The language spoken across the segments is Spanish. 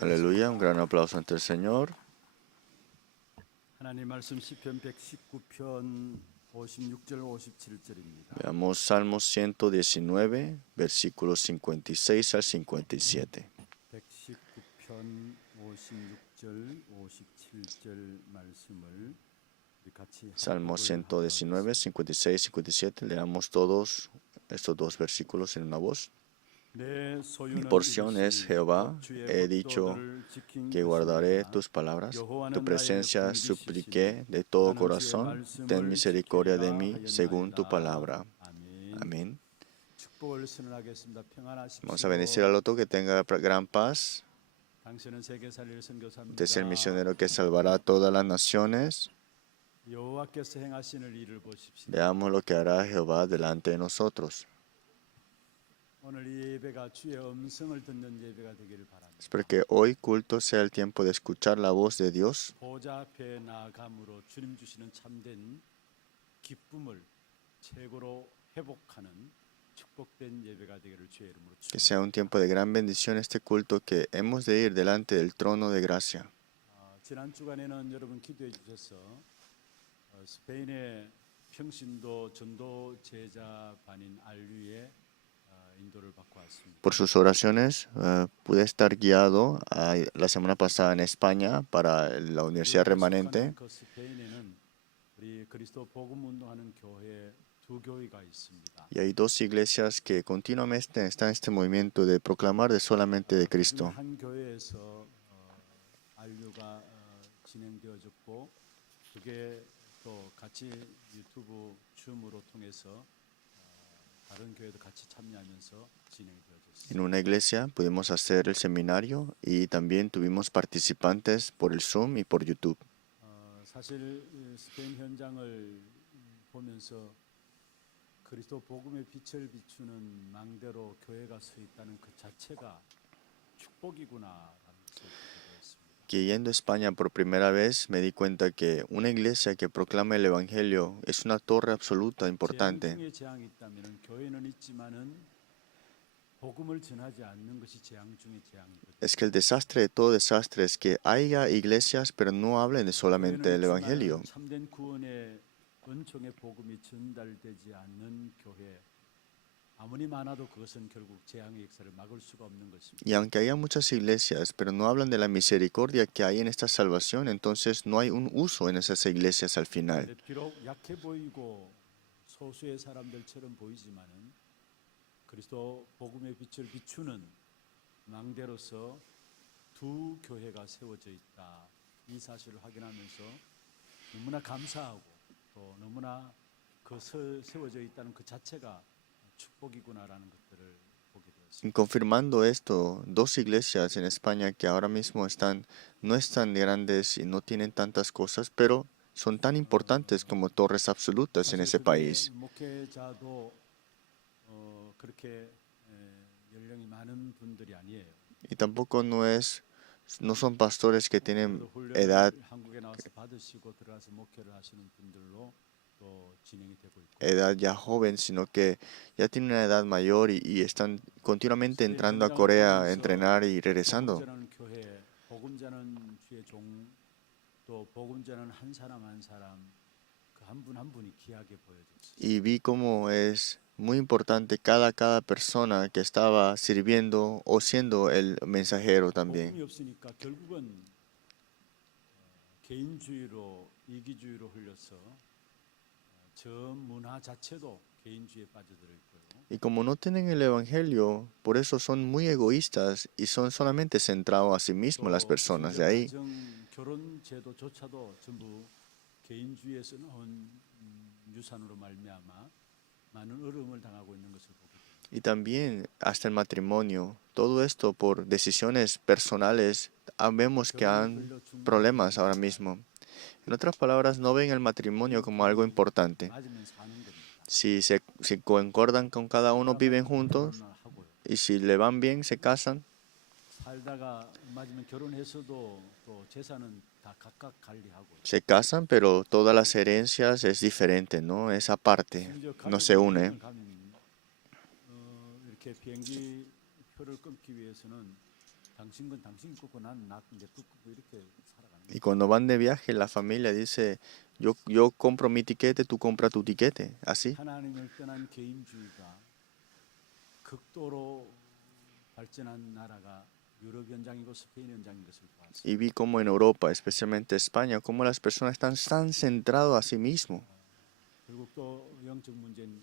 Aleluya, un gran aplauso ante el Señor. 하나님 말씀 시편 119편 56절 57절입니다. Veamos Salmos 119, versículos 56 al 57. 119편 56절 57절 말씀을 우리 같이 Salmos 합독을 119, 56 y 57. Leamos todos estos dos versículos en una voz. Mi porción es Jehová. He dicho que guardaré tus palabras. Tu presencia supliqué de todo corazón. Ten misericordia de mí según tu palabra. Amén. Vamos a bendecir al otro, que tenga gran paz. Usted es el misionero que salvará a todas las naciones. Veamos lo que hará Jehová delante de nosotros. Espero que hoy culto sea el tiempo de escuchar la voz de Dios. Que sea un tiempo de gran bendición este culto, que hemos de ir delante del trono de gracia. 지난 주간에는 여러분 기도해 주셔서 스페인의 평신도 전도 제자반인 알류에 인도를 받고 왔습니다. Por sus oraciones pude estar guiado la semana pasada en España para la Universidad Remanente. 그 스페인에는 우리 그리스도 복음 운동하는 교회 두 교회가 있습니다. Y hay dos iglesias que continuamente están en este movimiento de proclamar de solamente de Cristo. 한 교회에서 알류가 진행되어졌고 그게 또 같이 유튜브 줌으로 통해서 다른 교회도 같이 참여하면서 진행되어졌습니다. En una iglesia pudimos hacer el seminario y también tuvimos participantes por el Zoom y por YouTube. 사실 스페인 현장을 보면서 그리스도 복음의 빛을 비추는 망대로 교회가 서 있다는 그 자체가 축복이구나라는 것을 Que yendo a España por primera vez me di cuenta que una iglesia que proclama el Evangelio es una torre absoluta importante. 재앙 중에 재앙이 있다면 교회는 있지만은 복음을 전하지 않는 것이 재앙 중에 재앙이거든요. Es que el desastre de todo desastre es que haya iglesias pero no hablen de solamente del Evangelio. 참된 구원의 은총의 복음이 전달되지 않는 교회 아무리 많아도 그것은 결국 재앙의 역사를 막을 수가 없는 것입니다. Y aunque haya muchas iglesias pero no hablan de la misericordia que hay en esta salvación, entonces no hay un uso en esas iglesias al final. 비록 약해 보이고 소수의 사람들처럼 보이지만은 그리스도 복음의 빛을 비추는 망대로서 두 교회가 세워져 있다. 이 사실을 확인하면서 너무나 감사하고 또 너무나 그 세워져 있다는 그 자체가 축복이구나라는 것들을 보게 되었습니다. Confirmando esto, dos iglesias en España que ahora mismo no están grandes y no tienen tantas cosas, pero son tan importantes como torres absolutas en ese país. 목회자도 그렇게 연령이 많은 분들이 아니에요. Y tampoco no son pastores que tienen edad 한국에 나와서 받으시고 들어가서 목회를 하시는 분들로 또 진행이 되고 있고. edad ya joven, sino que ya tienen una edad mayor y están continuamente entrando a Corea a entrenar y regresando. 복음 전하는 주의 종, 또 복음 전하는 한 사람 한 사람 그 한 분 한 분이 귀하게 보여졌어요. Y vi cómo es muy importante cada persona que estaba sirviendo o siendo el mensajero también. 복음이 없으니까 결국은 개인주의로 이기주의로 흘려서 저 문화 자체도 개인주의에 빠져들어 있고요. Y como no tienen el Evangelio, por eso son muy egoístas y son solamente centrados a sí mismos las personas. De ahí 결혼 제도조차도 전부 개인주의에서 나온 유산으로 말미암아 많은 어려움을 당하고 있는 것을 보게 됩니다. y también hasta el matrimonio, todo esto por decisiones personales, vemos que hay problemas ahora mismo. En otras palabras, no ven el matrimonio como algo importante. Si concordan con cada uno, viven juntos, y si le van bien, se casan. Se casan, pero todas las herencias es diferente, ¿no? Esa parte no se une. 당신 건 당신이 끄고 나는 이제 또 끄고 이렇게 살아가는 Y cuando van de viaje, la familia dice, yo compro mi tiquete, tú compras tu tiquete. Así. 하나님을 떠난 개인주의가 극도로 발전한 나라가 유럽 현장이고 스페인 현장인 것을 보았습니다. Y vi como en Europa, especialmente España, como las personas están tan centradas a sí mismos. 결국 또 영적 문제인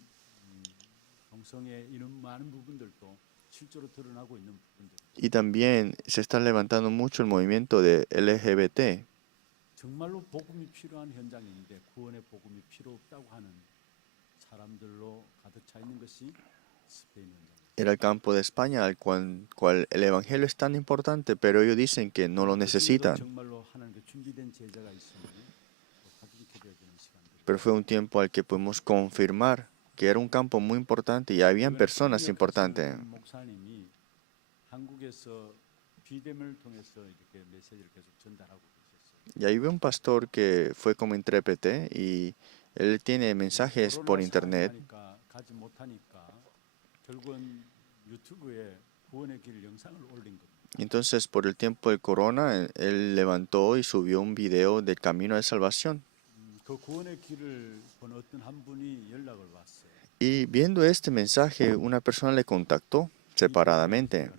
동성애 이런 많은 부분들도 실제로 드러나고 있는 부분들. Y también se está levantando mucho el movimiento de LGBT. 정말로 복음이 필요한 현장인데 구원의 복음이 필요 없다고 하는 사람들로 가득 차 있는 것이 스페인 현장. Era el campo de España al cual el evangelio es tan importante, pero ellos dicen que no lo necesitan. 정말로 하나님께 준비된 제자가 있으니 확인케 되어지는 시간들. Pero fue un tiempo al que pudimos confirmar que era un campo muy importante y habían personas importantes. 목사님이 한국에서 비대면을 통해서 이렇게 메시지를 계속 전달하고 계셨어요. Y ahí vi un pastor que fue como intérprete y él tiene mensajes por internet. 가지 못하니까 결국은 유튜브에 구원의 길 영상을 올린 겁니다. Entonces, por el tiempo del corona, él levantó y subió un video del camino de salvación. 그 구원의 길을 본 어떤 한 분이 연락을 왔어요. Y viendo este mensaje, una persona le contactó separadamente.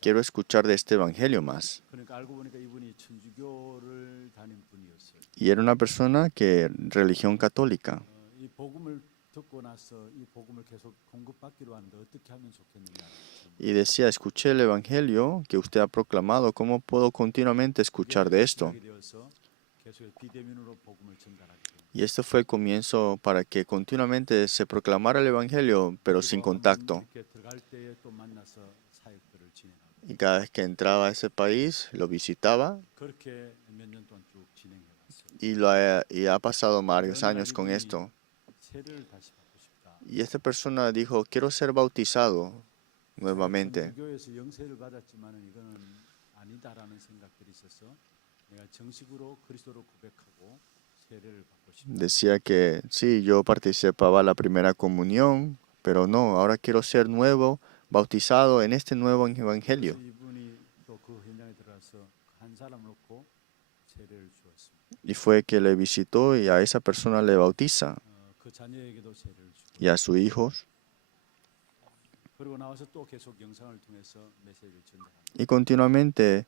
Quiero escuchar de este evangelio más. 그러니까 알고 보니까 이분이 천주교를 다닌 분이었어요. Y era una persona que religión católica. 이 복음을 듣고 나서 이 복음을 계속 공급받기로 하는데 어떻게 하면 좋겠느냐. Y decía, escuché el evangelio que usted ha proclamado, ¿cómo puedo continuamente escuchar de esto? 계속 비대면으로 복음을 전달하게 됩니다. Y esto fue el comienzo para que continuamente se proclamara el evangelio, pero sin contacto. 이렇게 들어갈 때에 또 만나서 사역들을 진행하고. Y cada vez que entraba a ese país, lo visitaba 그렇게 몇 년 동안 쭉 진행해 왔어요. y ha pasado varios años con esto. 세례를 다시 받고 싶다. Y esta persona dijo, quiero ser bautizado nuevamente. 교회에서 영세를 받았지만은 이거는 아니다라는 생각들이 있어서 내가 정식으로 그리스도로 고백하고 세례를 받고 싶다. Decía que sí, yo participaba en la primera comunión, pero no, ahora quiero ser nuevo, bautizado en este nuevo evangelio. 이분이 또 그 현장에 들어가서 한 사람 놓고 세례를 주었습니다. Y fue que le visitó y a esa persona le bautiza 그 자녀에게도 세례를 주고. y a sus hijos. 그리고 나와서 또 계속 영상을 통해서 메시지를 전달합니다. Y continuamente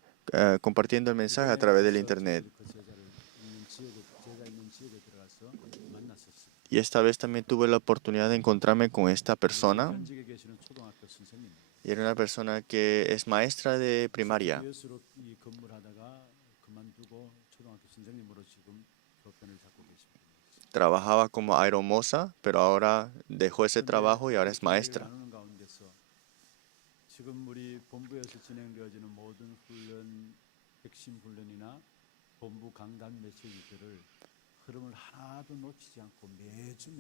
compartiendo el mensaje a través del internet. 그 제자를 있는 제자 있는 지역에 들어가서 만났었어요. Y esta vez también tuve la oportunidad de encontrarme con esta persona. 현직에 계시는 초등학교 선생님. Y era una persona que es maestra de primaria. 교수로 이 근무하다가 그만두고 초등학교 선생님으로 지금 교편을 잡고 계십니다. Trabajaba como aeromoza, pero ahora dejó ese trabajo y ahora es maestra. 나누는 가운데서 지금 우리 본부에서 진행되어지는 모든 훈련, 핵심 훈련이나 본부 강단 메시지들을 흐름을 하나도 놓치지 않고 매주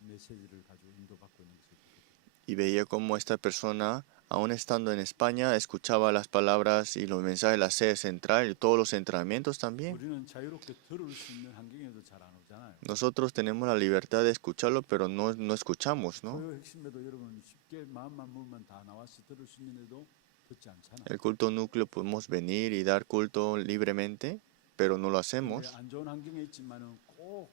메시지를 가지고 인도받고 있는 것을 보게 됩니다. Y veía cómo esta persona, aún estando en España, escuchaba las palabras y los mensajes de la sede central y todos los entrenamientos también. 우리는 자유롭게 들을 수 있는 환경에도 잘 안 오잖아요. Nosotros tenemos la libertad de escucharlo, pero no escuchamos, ¿no? 교회 핵심에도 여러분 쉽게 마음만 먹으면 다 나와서 들을 수 있는데도 듣지 않잖아요. El culto núcleo podemos venir y dar culto libremente, pero no lo hacemos. 안 좋은 환경에 있지만은 꼭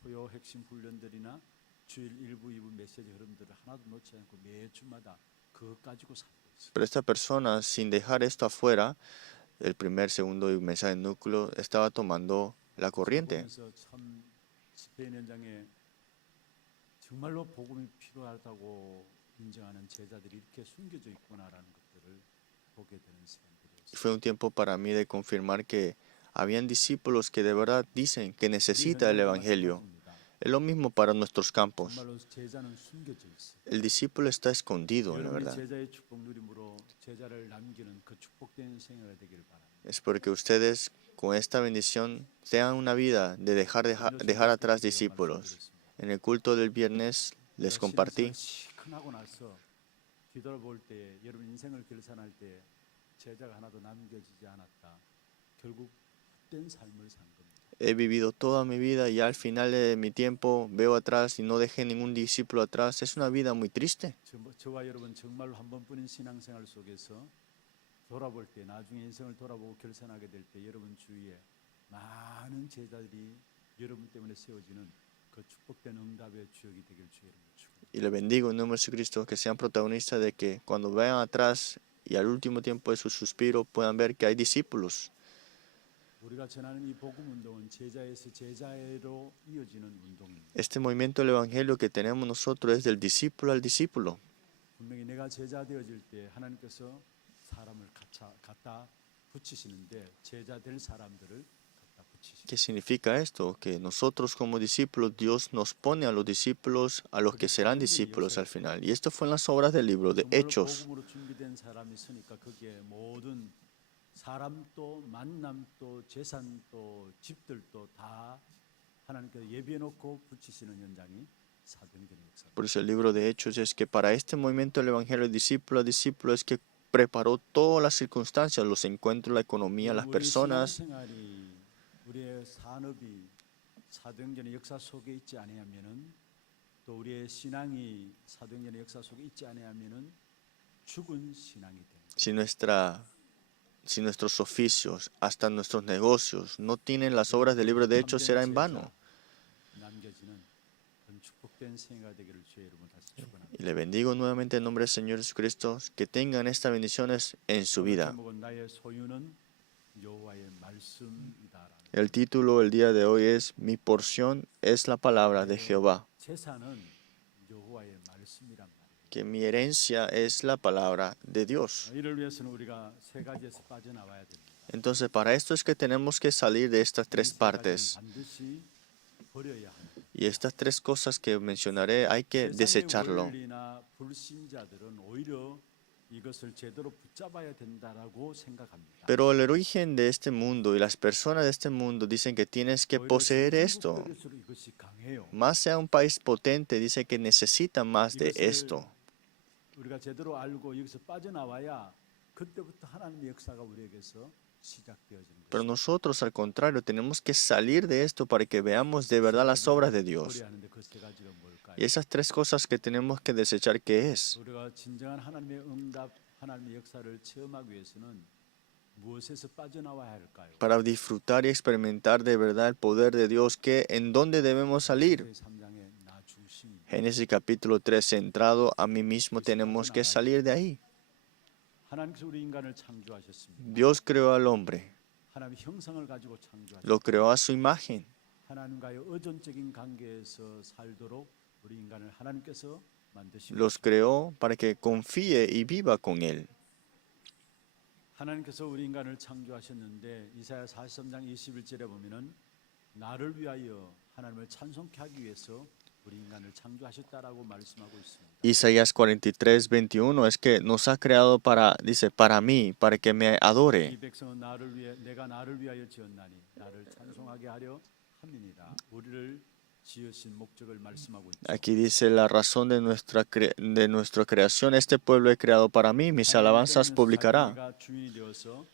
토요 핵심 훈련들이나 주일 1부, 2부 메시지 흐름들을 하나도 놓지 않고 매주마다 그거 가지고 살고 있어요. Pero esta persona, sin dejar esto afuera, el primer, segundo y mensaje núcleo, estaba tomando la corriente. 보면서 참 스페인 현장에 정말로 복음이 필요하다고 인정하는 제자들이 이렇게 숨겨져 있구나라는 것들을 보게 되는 시간들이었어요. Fue un tiempo para mí de confirmar que habían discípulos que de verdad dicen que necesita el evangelio. Es lo mismo para nuestros campos. 정말로 제자는 숨겨져 있어요. El discípulo está escondido, la 여러분이 verdad. 제자의 축복 누림으로 제자를 남기는 그 축복된 생애가 되기를 바랍니다. Es porque ustedes con esta bendición tengan una vida de dejar atrás discípulos. En el culto del viernes les compartí. 시큰하고 나서 뒤돌아볼 때 여러분 인생을 결산할 때 제자가 하나도 남겨지지 않았다. 결국 헛된 삶을 산 겁니다. He vivido toda mi vida y al final de mi tiempo veo atrás y no dejé ningún discípulo atrás. Es una vida muy triste. 저와 여러분 정말로 한 번뿐인 신앙생활 속에서 돌아볼 때 나중에 인생을 돌아보고 결산하게 될 때 여러분 주위에 많은 제자들이 여러분 때문에 세워지는 그 축복된 응답의 주역이 되길 주의 이름으로 축복합니다. Y le bendigo en nombre de Jesucristo, que sean protagonistas de que cuando vean atrás y al último tiempo de su suspiro puedan ver que hay discípulos. 우리가 전하는 이 복음 운동은 제자에서 제자로 이어지는 운동입니다. Este movimiento del Evangelio que tenemos nosotros es del discípulo al discípulo. 분명히 내가 제자 되어질 때 하나님께서 사람을 갖다 붙이시는데 제자 될 사람들을 갖다 붙이십니다. ¿Qué significa esto? Que nosotros como discípulos, Dios nos pone a los discípulos, a los que serán discípulos al final. Y esto fue en las obras del libro de Hechos. 복음으로 준비된 사람이 있으니까 거기에 모든 사람도 만남도 재산도 집들도 다 하나님께서 예비해 놓고 붙이시는 현장이 사도행전의 역사입니다. Por eso el libro de Hechos es que para este movimiento del Evangelio, discípulo a discípulo, es que preparó todas las circunstancias, los encuentros, la economía, las personas. 신앙생활이 우리의 산업이 사도행전의 역사 속에 있지 아니하면은 또 우리의 신앙이 사도행전의 역사 속에 있지 아니하면은 죽은 신앙이 됩니다. Si nuestros oficios, hasta nuestros negocios, no tienen las obras del libro de Hechos, será en vano. 남겨지는 그런 축복된 생애가 되기를 주의 이름으로 다시 축원합니다. Y le bendigo nuevamente en nombre del Señor Jesucristo, que tengan estas bendiciones en su vida. 제목은 나의 소유는 여호와의 말씀이다라는. El título del día de hoy es Mi porción es la palabra de Jehová. 재산은 여호와의 말씀이란 말이에요. Que mi herencia es la palabra de Dios. 이를 위해서는 우리가 세 가지에서 빠져나와야 됩니다. Entonces, para esto es que tenemos que salir de estas tres 이 세 가지는 partes. 반드시 버려야 합니다. Y estas tres cosas que mencionaré hay que 세상의 desecharlo. 원리나 불신자들은 오히려 이것을 제대로 붙잡아야 된다라고 생각합니다. Pero el origen de este mundo y las personas de este mundo dicen que tienes que 오히려 poseer esto. 중국들일수록 이것이 강해요. Más sea un país potente, dice que necesita más de 이것을 esto. 우리가 제대로 알고 여기서 빠져나와야 그때부터 하나님의 역사가 우리에게서 시작되어지는 Pero 것입니다. nosotros, al contrario, tenemos que salir de esto para que veamos de verdad las obras de Dios. 버려야 하는데 그 세 가지가 뭘까요? Y esas tres cosas que tenemos que desechar, ¿qué es? 우리가 진정한 하나님의 응답, 하나님의 역사를 체험하기 위해서는 무엇에서 빠져나와야 할까요? Para disfrutar y experimentar de verdad el poder de Dios, ¿en dónde debemos salir? 3장의 나 중심입니다. Génesis capítulo 3, centrado a mí mismo, tenemos que salir de ahí. 하나님께서 우리 인간을 창조하셨습니다. Dios creó al hombre, 하나님의 형상을 가지고 창조하셨습니다. lo creó a su imagen. 하나님과의 의존적인 관계에서 살도록 우리 인간을 하나님께서 만드십니다. Los creó para que confíe y viva con Él. 하나님께서 우리 인간을 창조하셨는데 이사야 43장 21절에 보면은 나를 위하여 하나님을 찬송케 하기 위해서 우리 인간을 창조하셨다라고 말씀하고 있습니다. Isaías 43, 21 es que nos ha creado para, dice, para mí, para que me 이 adore. 백성은 내가 나를 위하여 지었나니 나를 찬송하게 하려 함이니라. 우리를 지으신 목적을 말씀하고 있죠. Aquí dice la razón de nuestra creación. Este pueblo he creado para mí, mis alabanzas publicará. 자기가 주인이 되어서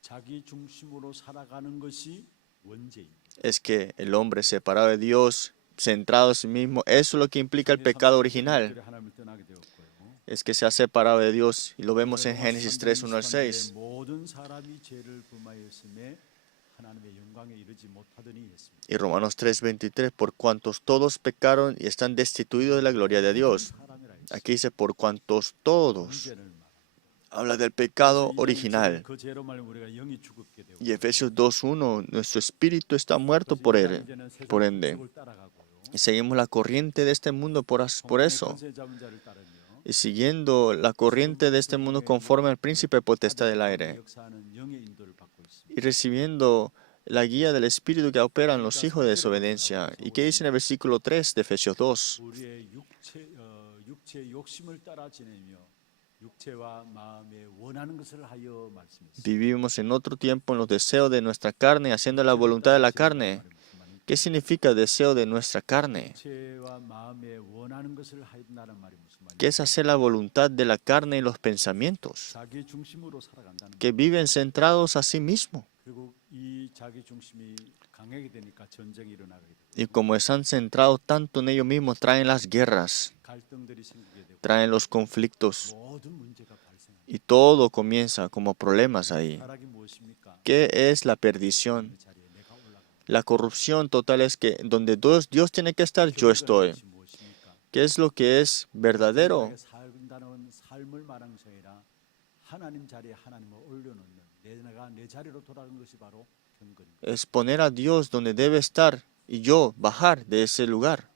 자기 중심으로 살아가는 것이 원죄입니다. Es que el hombre separado de Dios, centrado en sí mismo, eso es lo que implica el pecado original. 하나님을 떠나게 되었고요. Es que se ha separado de Dios y lo vemos en Génesis 3, 1 al 6. 모든 사람이 죄를 범하였음에 하나님의 영광에 이르지 못하더니 했습니다. Y Romanos 3, 23, por cuantos todos pecaron y están destituidos de la gloria de Dios. 사람이라 했습니다. Aquí dice, por cuantos todos. 죄를 말합니다. Habla del pecado original. 그 죄로 말하면 우리가 영이 죽게 되고 Y Efesios 2:1, nuestro espíritu está muerto por él, por ende. Y seguimos la corriente de este mundo por eso. Y siguiendo la corriente de este mundo conforme al príncipe potestad del aire. Y recibiendo la guía del espíritu que operan los hijos de desobediencia. ¿Y qué dice en el versículo 3 de Efesios 2? 우리의 육체의 욕심을 따라 지내며 육체와 마음에 원하는 것을 하여 말씀했습니다. Vivimos en otro tiempo en los deseos de nuestra carne, haciendo la voluntad de la carne. ¿Qué significa deseo de nuestra carne? 육체와 마음에 원하는 것을 하였다는 말이 무슨 말이에요? ¿Qué es hacer la voluntad de la carne y los pensamientos? 자기 중심으로 살아간다는 Que 거예요. viven centrados a sí mismo. 그리고 이 자기 중심이 강하게 되니까 전쟁이 일어나게 되고 Y como están centrados tanto en ellos mismos, traen las guerras, 갈등들이 생기게 되고 traen los conflictos. 모든 문제가 발생합니다. Y todo comienza como problemas ahí. 타락이 무엇입니까? ¿Qué es la perdición? 그 자리에 내가 올라가. La corrupción total es que donde Dios tiene que estar, yo 경건한 estoy. 것이 무엇입니까? ¿Qué es lo que es verdadero? 정결하게 살다는 삶을 말하는 것이 아니라 하나님 자리에 하나님을 올려놓는 내가 내 자리로 돌아가는 것이 바로 경건입니다. Es poner a Dios donde debe estar y yo bajar de ese lugar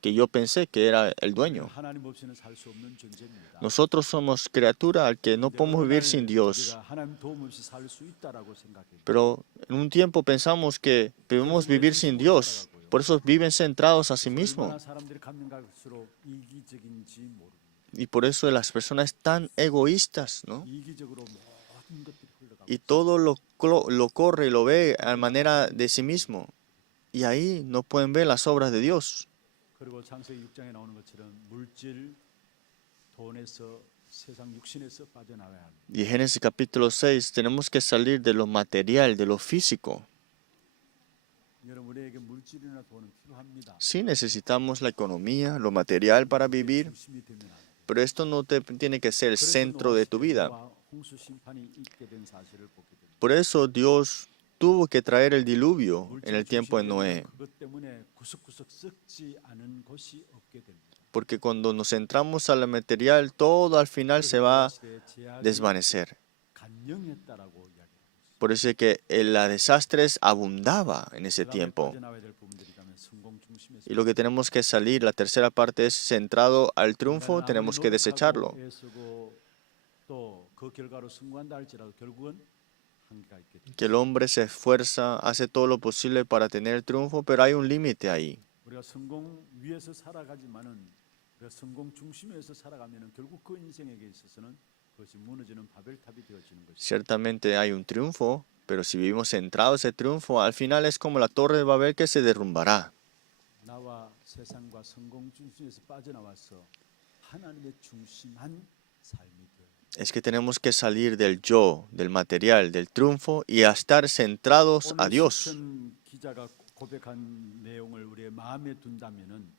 que yo pensé que era el dueño. 하나님 없이는 살 수 없는 존재입니다. Nosotros somos criatura al que no podemos vivir sin Dios. 우리가 하나님 도움 없이 살 수 있다라고 생각해요. Pero en un tiempo pensamos que debemos vivir sin Dios. Por eso viven centrados a sí mismos. 얼마나 사람들이 가면 갈수록 이기적인지 모릅니다. Y por eso las personas tan egoístas, ¿no? 이기적으로 모든 것들이 흘러가고 Y todo lo corre y lo ve a manera de sí mismo. Y ahí no pueden ver las obras de Dios. 그리고 창세기 6장에 나오는 것처럼 물질, 돈에서 세상 육신에서 빠져나와야 합니다. Y en Génesis capítulo 6 tenemos que salir de lo material, de lo físico. 여러분 우리에게 물질이나 돈은 필요합니다. Sí necesitamos la economía, lo material para vivir, 중심이 되면 안 돼요. pero esto no tiene que ser el centro de tu vida. 노아와 홍수 심판이 있게 된 사실을 보게 됩니다. Por eso Dios tuvo que traer el diluvio en el tiempo de Noé. 그것 때문에 구석구석 썩지 않은 곳이 없게 됩니다. Porque cuando nos centramos a lo material, todo al final se va a desvanecer. 간영했다라고 이야기합니다. Por eso es que la desastres abundaba en ese tiempo. 빠져나와야 될 부분들이 있다면 성공 중심에서 Y lo que tenemos que salir, la tercera parte es centrado al triunfo, tenemos que desecharlo. 또그 결과로 성공한다 할지라도 결국은 한계가 있게 됩니다. Que el hombre se esfuerza, hace todo lo posible para tener el triunfo, pero hay un límite ahí. 우리가 성공 위에서 살아가지만은 우리가 성공 중심에서 살아가면은 결국 그 인생에게 있어서는 그것이 무너지는 바벨탑이 되어지는 것입니다. Ciertamente hay un triunfo, pero si vivimos centrados ese triunfo, al final es como la torre de Babel que se derrumbará. 나와 세상과 성공 중심에서 빠져나와서 하나님의 중심한 삶이 되어야 합니다. Es que tenemos que salir del yo, del material, del triunfo y a estar centrados a 오늘 Dios. 시편 기자가 고백한 내용을 우리의 마음에 둔다면은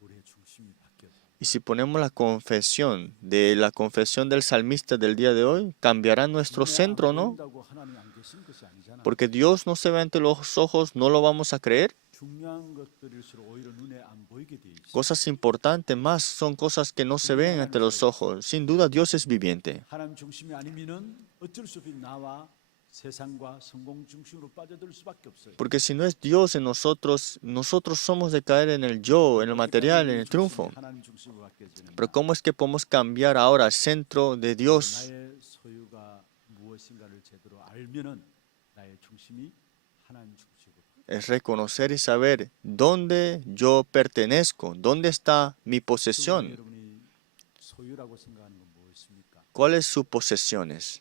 우리의 중심이 바뀌어서 Y si ponemos la confesión del salmista del día de hoy, cambiará nuestro centro, ¿no? 보인다고 하나님 안 계신 것이 아니잖아. Porque Dios no se ve ante los ojos, ¿no lo vamos a creer? 중요한 것들일수록 오히려 눈에 안 보이게 돼 있어. Cosas importantes más son cosas que no se ven ante los ojos. Sin duda Dios es viviente. 하나님 중심이 아니면은 어쩔 수 없이 나와 세상과 성공 중심으로 빠져들 수밖에 없어요. Porque si no es Dios en nosotros, nosotros somos de caer en el yo, en lo material, en el triunfo. 하나님 중심으로 바뀌어지는. Pero ¿cómo es que podemos cambiar ahora al centro de Dios? 나의 소유가 무엇인가를 제대로 알면은 나의 중심이 하나님 중심으로. Es reconocer y saber dónde yo pertenezco, dónde está mi posesión, 여러분이 소유라고 생각하는 건 무엇입니까? cuáles sus posesiones,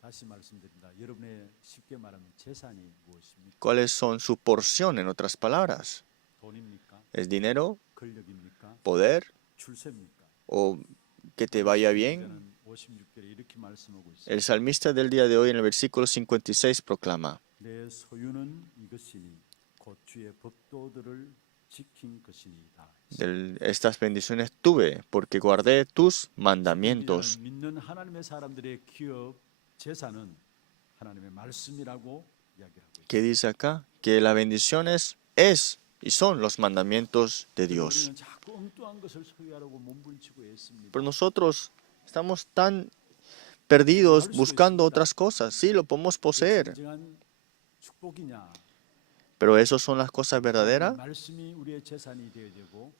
다시 말씀드립니다. 여러분의 쉽게 말하면 재산이 무엇입니까? cuáles son su porción, en otras palabras. 돈입니까? ¿Es dinero, 권력입니까? poder 출세입니까? o que te vaya bien? 저는 56절에 이렇게 말씀하고 있습니다. El salmista del día de hoy en el versículo 56 proclama: 내 소유는 이것이니 곧 주의 법도들을 지킨 것이니이다. Estas bendiciones tuve porque guardé tus mandamientos. 믿는 하나님의 사람들의 기업 재산은 하나님의 말씀이라고 이야기하고 있습니다. ¿Qué dice acá? Que la bendición es y son los mandamientos de Dios. 우리는 자꾸 엉뚱한 것을 소유하려고 몸부림치고 애씁니다. Pero nosotros estamos tan perdidos buscando otras cosas. Sí, lo podemos poseer. 진정한 축복이냐? Pero ¿esas son las cosas verdaderas? 말씀이 우리의 재산이 되어야 되고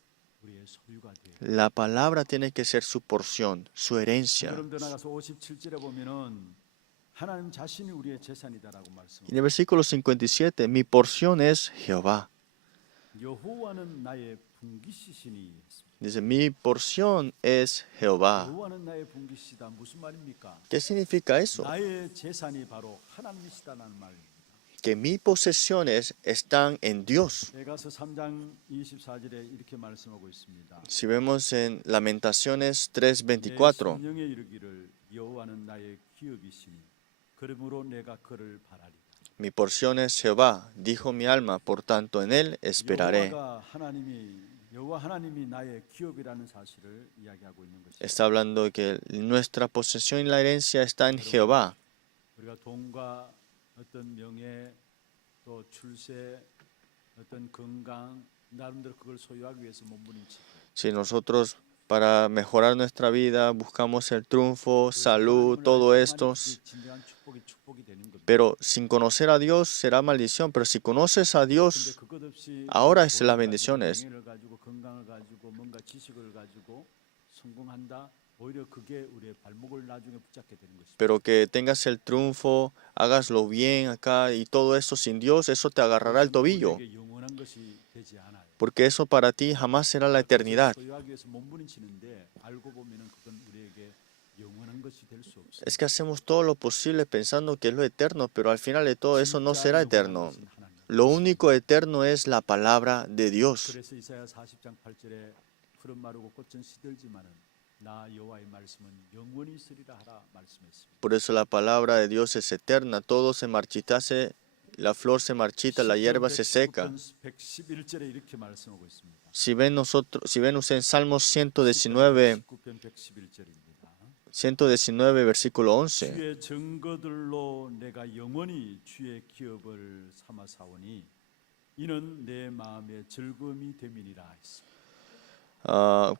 우리의 소유가 되어야 돼요. La palabra tiene que ser su porción, su herencia. 그럼 더 나가서 57절에 보면은 하나님 자신이 우리의 재산이다라고 En 말씀합니다. el versículo 57, mi porción es Jehová. 여호와는 나의 분기시시니. Dice, mi porción es Jehová. 여호와는 나의 분기시다. 무슨 말입니까? ¿Qué significa eso? 나의 재산이 바로 하나님이시다는 말입니다. Que mis posesiones están en Dios. 에가서 3장 24절에 이렇게 말씀하고 있습니다. Si vemos en Lamentaciones 내 3:24, 심령에 이르기를 여호와는 나의 기업이시니 그러므로 내가 그를 바라리라. mi porción es Jehová, dijo mi alma, por tanto en él esperaré. 여호와가 하나님이 여호와 하나님이 나의 기업이라는 사실을 이야기하고 있는 것입니다. Está hablando de que nuestra posesión y la herencia está en Jehová. 우리가 돈과 어떤 명예 또 출세 어떤 건강 나름대로 그걸 소유하기 위해서 몸부림치고 Si nosotros para mejorar nuestra vida buscamos el triunfo, salud, todo esto, 진정한 축복이 되는 겁니다. pero sin conocer a Dios será maldición. Pero si conoces a 근데 Dios, 그것 없이 ahora es 돈을 las 가지고, bendiciones. 명예를 가지고 건강을 가지고 뭔가 지식을 가지고 성공한다. 오히려 그게 우리의 발목을 나중에 붙잡게 되는 것입니다. Pero que tengas el triunfo, hagaslo bien acá y todo eso sin Dios, eso te agarrará el tobillo. 우리에게 영원한 것이 되지 않아요. Porque eso para ti jamás será la eternidad. 소유하기 위해서 몸부림치는데 알고 보면은 그건 우리에게 영원한 것이 될 수 없어요. Es que hacemos todo lo posible pensando que es lo eterno, pero al final de todo eso no será eterno. Lo único eterno es la palabra de Dios. 그래서 이사야 40장 8절에 푸른 마르고 꽃은 시들지만은 나 여호와의 말씀은 영원히 있으리라 하라 말씀했습니다. Por eso la palabra de Dios es eterna. Todo se marchitase, la flor se marchita, la hierba se seca. 111절에 이렇게 말씀하고 있습니다. Si ven ustedes en Salmos 119, 19편 111절입니다. 119, versículo 11. 주의 증거들로 내가 영원히 주의 기업을 삼아 사오니 이는 내 마음의 즐거움이 됨이니라 했습니다.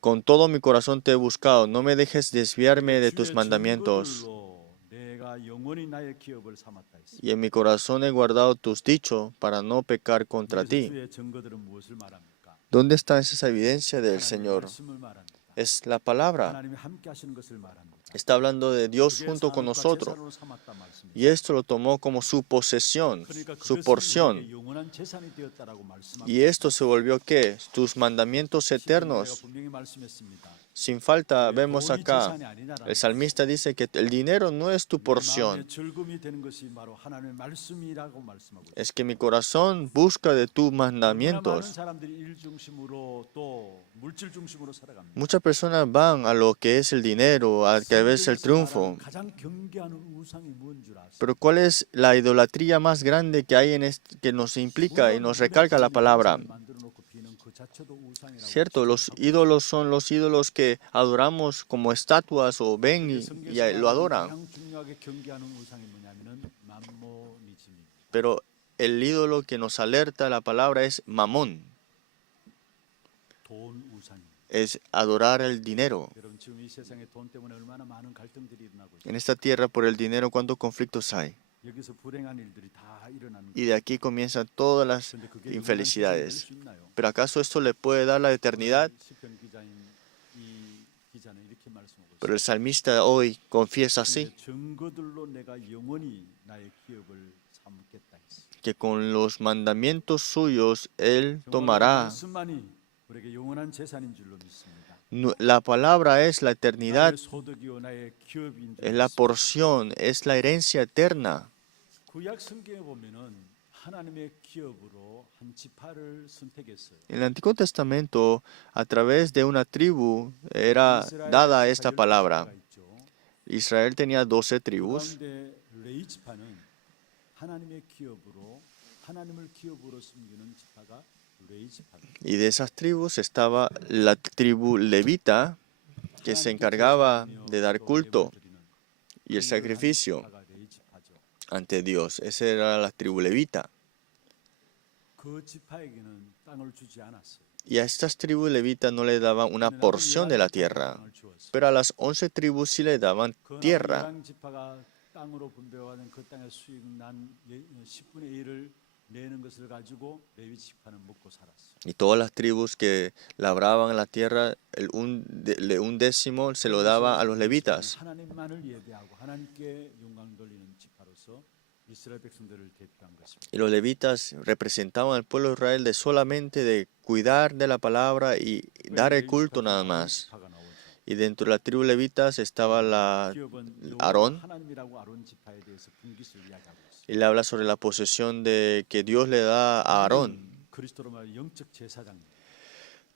Con todo mi corazón te he buscado, no me dejes desviarme de tus mandamientos. 증거들로 내가 영원히 나의 기업을 삼았다 했습니다. Y en mi corazón he guardado tus dichos para no pecar contra 그래서 ti. 주의 증거들은 무엇을 말합니까? ¿Dónde está esa evidencia del 하나님의 Señor? 말씀을 말합니다. Es la palabra. 하나님이 함께 하시는 것을 말합니다. Está hablando de Dios 그게 junto con 사람과 nosotros. 재산으로 삼았다 말씀입니다. Y esto lo tomó como su posesión, 그러니까 su 그것은 porción. 우리에게 영원한 재산이 되었다라고 말씀합니다. Y esto se volvió ¿qué? Tus mandamientos 내가 eternos. 분명히 말씀했습니다. Sin falta, vemos 돈이 acá, 재산이 아니라라는 el salmista dice que el dinero no es tu 내 마음의 porción. 즐거움이 되는 것이 바로 하나님의 말씀이라고 말씀하고 있습니다. Es que mi corazón busca de tus 많은 mandamientos. 사람들이 일 중심으로 또 물질 중심으로 살아갑니다. Muchas personas van a lo que es el dinero, a que es el triunfo. 가장 경계하는 우상이 뭔 줄 아세요? Pero ¿cuál es la idolatría más grande que hay que nos implica y nos recalca la palabra? 만들어 놓고 비는 그 자체도 우상이라고. Cierto, los ídolos son los ídolos que adoramos como estatuas o ven y lo adoran. 가장 중요하게 경계하는 우상이 뭐냐면은 만모니즘입니다. Pero el ídolo que nos alerta la palabra es mamón, 돈 우상입니다. es adorar el dinero. 여러분 지금 이 세상에 돈 때문에 얼마나 많은 갈등들이 일어나고 있어요. En esta tierra por el dinero, ¿cuántos conflictos hay? 여기서 불행한 일들이 다 일어나는 Y 거예요. de aquí comienzan todas las 근데 그게 영원한 재산이 될 infelicidades. 수 있나요? ¿Pero acaso esto le puede dar la eternidad? 시편 기자인 이 기자는 이렇게 말씀하고 Pero el salmista hoy confiesa así, 있어요. 증거들로 내가 영원히 나의 기업을 삼겠다 했어. que con los mandamientos suyos él 정말로 tomará. 말씀만이 우리에게 영원한 재산인 줄로 믿습니다. La palabra es la eternidad, 나의 소득이요 나의 기업인 줄 es la 믿습니다. porción, es la herencia eterna. 구약 성경에 보면은 하나님의 기업으로 한 지파를 선택했어요. En el Antiguo Testamento, a través de una tribu, era 이스라엘 dada 지파 esta 12 palabra. 지파가 있죠. Israel tenía 12 그 tribus 가운데 레위 지파는 하나님의 기업으로 하나님을 기업으로 섬기는 지파가 레위 지파입니다. y de esas tribus estaba la tribu levita que se encargaba de dar culto y el sacrificio ante Dios. Esa era la tribu levita. 그 지파에게는 땅을 주지 않았어요. Y a estas tribus levitas no le daban una porción de la tierra, pero a las 11 tribus sí le daban tierra. 지파가 땅으로 분배받은 그 땅의 수익 난 10분의 1을 내는 것을 가지고 레위 지파는 먹고 살았어요. Y todas las tribus que labraban la tierra, un décimo se lo daba a los levitas. 하나님만을 예배하고 하나님께 영광 돌리는 지파로서 이스라엘 백성들을 대표한 것입니다. Y los levitas representaban al pueblo de Israel de solamente de cuidar de la palabra y dar el culto nada más. 지파가 나오죠. Y dentro de la tribu levitas estaba 기업은 Aarón. 하나님이라고 아론 지파에 대해서 분깃을 이야기하고 있어요. Y le habla sobre la posesión que Dios le da a Aarón. 그리스도로 말 영적 제사장입니다.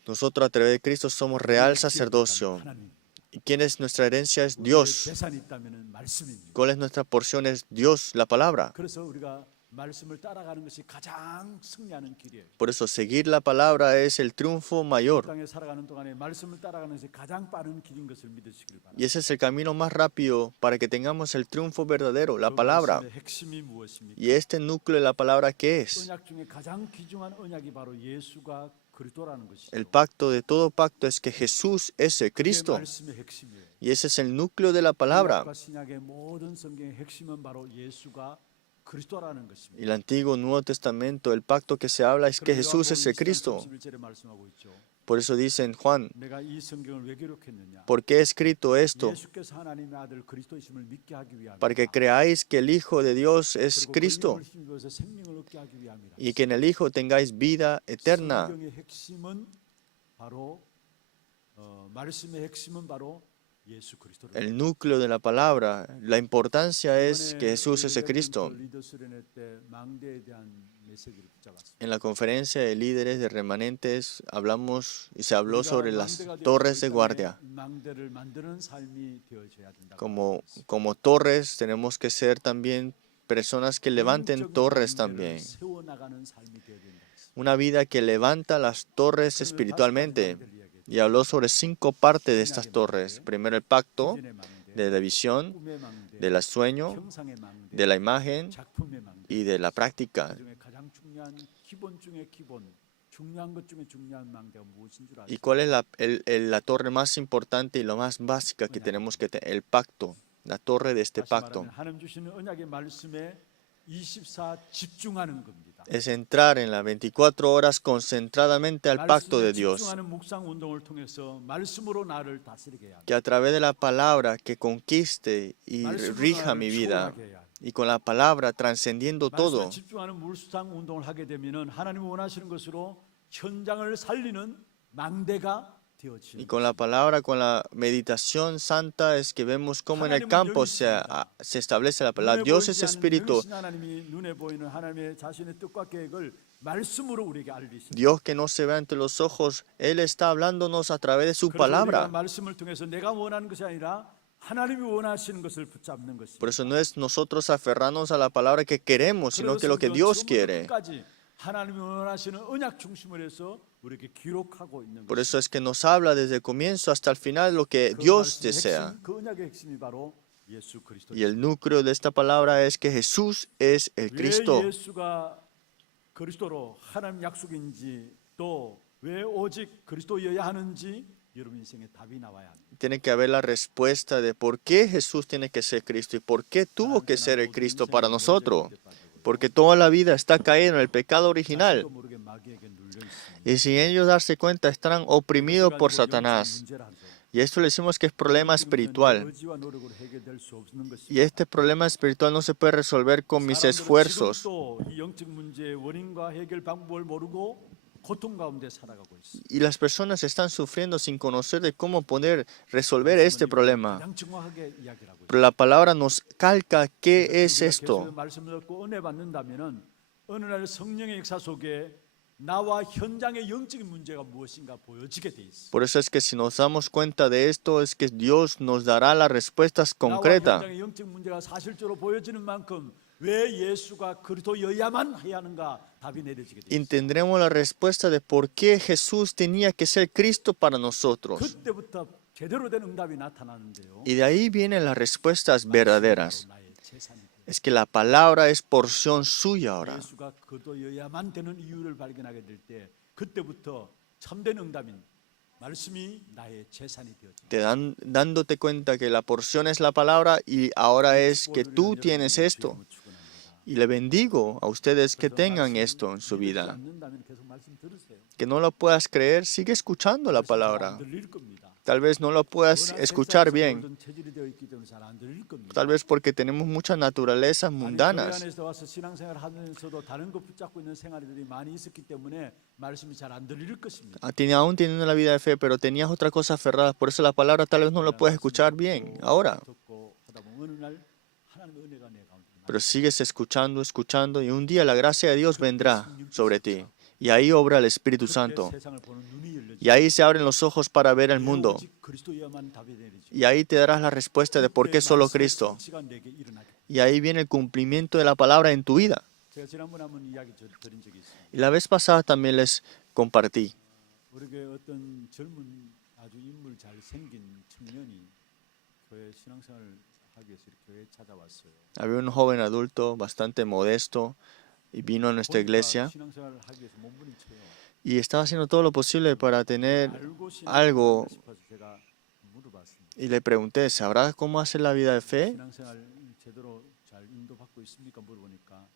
Nosotros a través de Cristo somos real sacerdocio. 하나님. ¿Y quién es nuestra herencia? Es 우리의 Dios. 재산이 있다면은 말씀입니다. ¿Cuál es nuestra porción? Es Dios, la palabra. 그래서 우리가 말씀을 따라가는 것이 가장 승리하는 길이에요. Por eso seguir la palabra es el triunfo mayor. 땅에 살아가는 동안에 말씀을 따라가는 것이 가장 빠른 길인 것을 믿으시길 바랍니다. Y ese es el camino más rápido para que tengamos el triunfo verdadero, la palabra. 말씀의 핵심이 무엇입니까? Y este núcleo de la palabra, ¿qué es? 언약 중에 가장 귀중한 언약이 바로 예수가 그리스도라는 것이죠. El pacto de todo pacto es que Jesús es el 그게 Cristo. 말씀의 핵심이에요. Y ese es el núcleo de la palabra. 언약과 신약의 모든 성경의 핵심은 바로 예수가 그리스도라는 것입니다. Y el Antiguo y Nuevo Testamento, el pacto que se habla es que Jesús es el Cristo. 31절에 말씀하고 있죠. Por eso dice en Juan, 내가 이 성경을 왜 기록했느냐? ¿por qué he escrito esto? 예수께서 하나님의 아들 그리스도이심을 믿게 하기 위함이라. Para que creáis que el Hijo de Dios es 그리고 그 Cristo 이름을 힘입어서 생명을 얻게 하기 위함이라. y que en el Hijo tengáis vida eterna. 성경의 핵심은 바로 말씀의 핵심은 바로 예수 그리스도를. El núcleo de la palabra, la importancia es que Jesús es el Cristo. En la conferencia de líderes de remanentes hablamos y se habló sobre las torres de guardia. Como torres tenemos que ser también personas que levanten torres también. Una vida que levanta las torres espiritualmente. Y habló sobre 5 partes de estas torres. Primero el pacto, de la visión, del sueño, de la imagen y de la práctica. ¿Y cuál es la torre más importante y lo más básica que tenemos que tener? El pacto, la torre de este pacto. Es entrar en las 24 horas concentradamente al pacto de Dios. Que a través de la palabra que conquiste y rija mi vida. Y con la palabra trascendiendo todo. Y con la palabra, con la meditación santa, es que vemos cómo en el campo se establece la palabra. Dios es espíritu. Dios que no se ve ante los ojos, Él está hablándonos a través de su palabra. Por eso no es nosotros aferrarnos a la palabra que queremos, sino que lo que Dios quiere. Por eso es que nos habla desde el comienzo hasta el final lo que Dios desea. Y el núcleo de esta palabra es que Jesús es el Cristo. Tiene que haber la respuesta de por qué Jesús tiene que ser Cristo y por qué tuvo que ser el Cristo para nosotros. Porque toda la vida está caída en el pecado original. Y sin ellos darse cuenta, estarán oprimidos por Satanás. Y esto le decimos que es problema espiritual. Y este problema espiritual no se puede resolver con mis esfuerzos. Y las personas están sufriendo sin conocer de cómo poder resolver este problema. Pero la palabra nos calca qué es esto. Por eso es que si nos damos cuenta de esto, es que Dios nos dará las respuestas concretas. Y tendremos la respuesta de por qué Jesús tenía que ser Cristo para nosotros. Y de ahí vienen las respuestas verdaderas. Es que la palabra es porción suya ahora. Dándote cuenta que la porción es la palabra y ahora es que tú tienes esto. Y le bendigo a ustedes que tengan esto en su vida. Que no lo puedas creer, sigue escuchando la palabra. Tal vez no lo puedas escuchar bien. Tal vez porque tenemos muchas naturalezas mundanas. Aún teniendo la vida de fe, pero tenías otra cosa aferrada. Por eso la palabra tal vez no lo puedes escuchar bien ahora. Pero sigues escuchando, escuchando, y un día la gracia de Dios vendrá sobre ti. Y ahí obra el Espíritu Santo. Y ahí se abren los ojos para ver el mundo. Y ahí te darás la respuesta de por qué solo Cristo. Y ahí viene el cumplimiento de la palabra en tu vida. 제가 지난번에 한번 이야기 드린 적이 있습니다. Y la vez pasada también les compartí. 우리 교회 어떤 젊은 아주 인물 잘 생긴 청년이 교회 신앙생활을 하기 위해서 이렇게 교회에 찾아왔어요. Había un joven adulto bastante modesto y vino a nuestra iglesia 신앙생활을 하기 위해서 몸부림쳐요. y estaba haciendo todo lo posible para tener 알고 algo. 신앙생활을 싶어서 제가 물어봤습니다. Y le pregunté, ¿sabrás cómo hacer la vida de fe? 신앙생활 제대로 잘 인도받고 있습니까? 물어보니까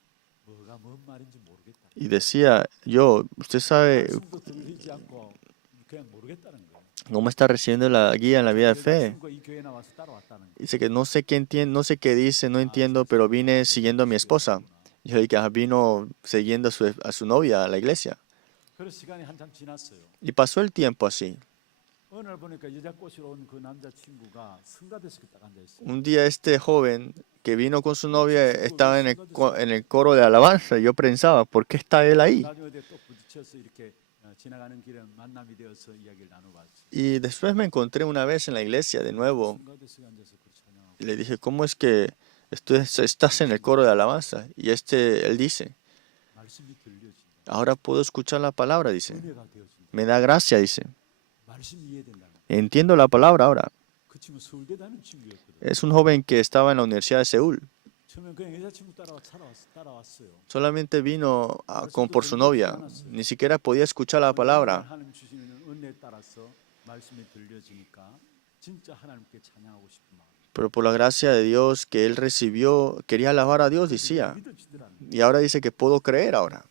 뭐가 뭔 말인지 모르겠다. Y decía, yo, usted sabe 말씀도 들리지 않고 그냥 모르겠다는 거예요. cómo está recibiendo la guía en la vida de fe. 친구가 이 교회 나와서 따라왔다는 거예요. Dice que no sé qué entiende, no sé qué dice, no entiendo, pero vine siguiendo a mi esposa. Yo dije que vino siguiendo a su novia a la iglesia. 그래서 시간이 한참 지났어요. Y pasó el tiempo así. 어느 날 보니까 여자 꼬시러 온 그 남자 친구가 성가대석에 딱 앉아 있어요. Un día este joven que vino con su novia estaba en el coro de alabanza. Yo pensaba, ¿por qué está él ahí? 나중에 어디 또 부딪혀서 이렇게 지나가는 길에 만남이 되어서 이야기를 나눠봤어요. Y después me encontré una vez en la iglesia de nuevo 성가대석에 앉아서 그 찬양하고 y le dije, ¿cómo es que estás en el coro de alabanza? Y él dice, 말씀이 들려진다. ahora puedo escuchar la palabra, dice. 은혜가 되어진다. Me da gracia, dice. 말씀이 이해된다는 거예요. Entiendo la palabra ahora. 그 친구 서울대 다니는 친구였거든요. Es un joven que estaba en la Universidad de Seúl. 처음에 그냥 여자친구 따라왔어요. Solamente vino por su novia. Ni siquiera podía escuchar la palabra. 하나님 주시는 은혜에 따라서 말씀이 들려지니까 진짜 하나님께 찬양하고 싶은 마음. Pero por la gracia de Dios que él recibió, quería alabar a Dios, decía. 믿어지더라는 거예요. Y ahora dice que puedo creer ahora.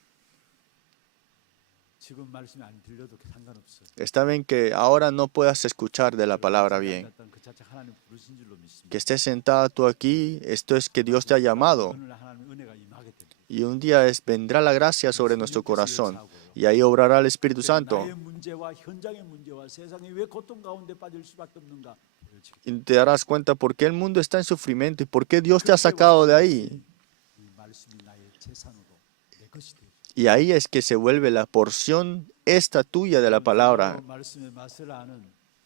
지금 말씀이 안 들려도 상관없어요. Está bien que ahora no puedas escuchar de la palabra bien. 그 자체 하나님 부르신 줄로 믿습니다. Que estés sentado tú aquí, esto es que Dios te ha llamado. 오늘 하나님 은혜가 임하게 됩니다. Y un día vendrá la gracia sobre nuestro corazón. Y ahí obrará el Espíritu Santo. 나의 문제와 현장의 문제와 세상이 왜 고통 가운데 빠질 수밖에 없는가? Y te darás cuenta por qué el mundo está en sufrimiento y por qué Dios te ha sacado de ahí. 이 말씀이 나의 재산으로 내 것이 되죠. Y ahí es que se vuelve la porción esta tuya de la palabra. 말씀의 맛을 아는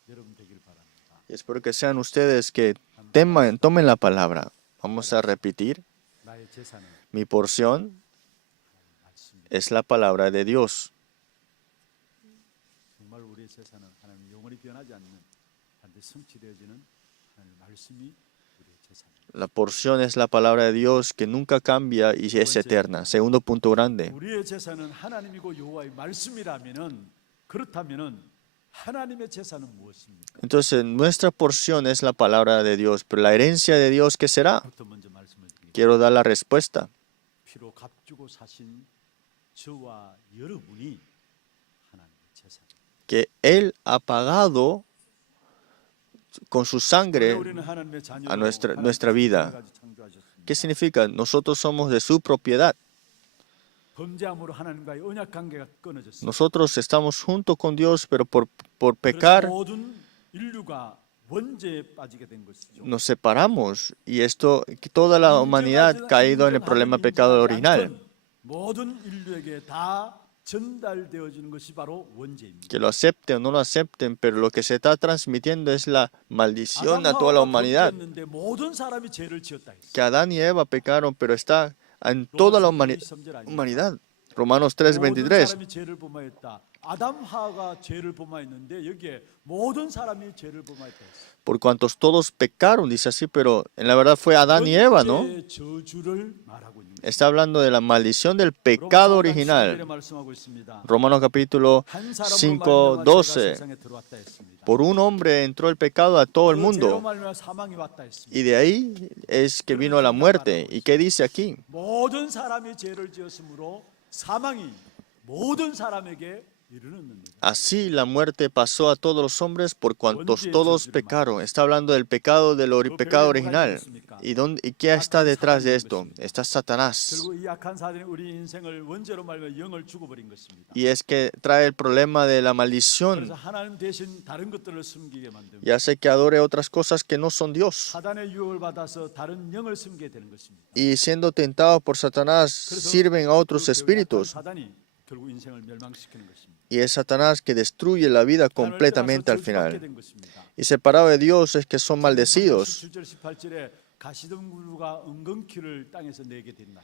여러분 되길 바랍니다. Y espero que sean ustedes que tomen la palabra. Vamos a repetir. 나의 재산은 Mi porción 말씀입니다. es la palabra de Dios. 정말 우리의 재산은 하나님 영원히 변하지 않는 반드시 성취되어지는 하나님의 말씀이 우리의 재산입니다. La porción es la palabra de Dios que nunca cambia y es eterna. Segundo punto grande. 우리의 재산은 하나님이고 여호와의 말씀이라면은 그렇다면은 하나님의 재산은 무엇입니까? Entonces, nuestra porción es la palabra de Dios, pero la herencia de Dios, ¿qué será? 부터 먼저 말씀을 드리겠습니다. Quiero dar la respuesta. 피로 값주고 사신 저와 여러분이 하나님의 재산입니다. Que Él ha pagado con su sangre 우리는 하나님의 자녀로 a nuestra vida. 하나님께서 창조하셨습니다. ¿Qué significa? Nosotros somos de su propiedad. 범죄함으로 하나님과의 언약 관계가 끊어졌습니다. Nosotros estamos junto con Dios, pero por 그래서 pecar 모든 인류가 원죄에 빠지게 된 것이죠. nos separamos. Y esto, que toda la humanidad ha caído en el problema pecado original. 모든 인류에게 다 전달되어지는 것이 바로 원죄입니다. Que lo acepten o no lo acepten, pero lo que se está transmitiendo es la maldición a toda la humanidad. 범죄했는데 모든 사람이 죄를 지었다 했어요. Que Adán y Eva pecaron, pero está en toda la humanidad. Romanos 모든 3:23. 사람이 죄를 범하였다. 아담 하가 죄를 범하였는데 여기에 모든 사람이 죄를 범하였다 했어요. Por cuantos todos pecaron, dice así, pero en la verdad fue Adán y Eva, ¿no? 원죄의 저주를 말하고 있는 거예요. Está hablando de la maldición del pecado original. 말씀하고 있습니다. Romanos capítulo 한 사람으로 5, 말미암아 죄가 12. 세상에 들어왔다 했습니다. Por un hombre entró el pecado a todo el 그 죄로 mundo. 말미암아 사망이 왔다 했습니다. Y de ahí es que vino la muerte. ¿Y qué dice aquí? 모든 사람이 죄를 지었으므로 사망이 모든 사람에게 이르렀느니라. Así la muerte pasó a todos los hombres por cuantos todos pecaron. Está hablando del pecado pecado original. ¿Y qué está detrás de esto? Está Satanás. 결국 이 악한 사단이 우리 인생을 원죄로 말미암아 영을 죽어버린 것입니다. Y es que trae el problema de la maldición 그래서 하나님 대신 다른 것들을 숨기게 만듭니다. y hace que adore otras cosas que no son Dios. 사단의 유혹을 받아서 다른 영을 숨기게 되는 것입니다. Y siendo tentados por Satanás, sirven a otros espíritus. 사단이 결국 인생을 멸망시키는 것입니다. Y es Satanás que destruye la vida completamente al 하나님을 떠나서 final. 저주받게 된 것입니다. Y separado de Dios es que son maldecidos. 17절 18절에 가시덤불과 은근키를 땅에서 내게 된다.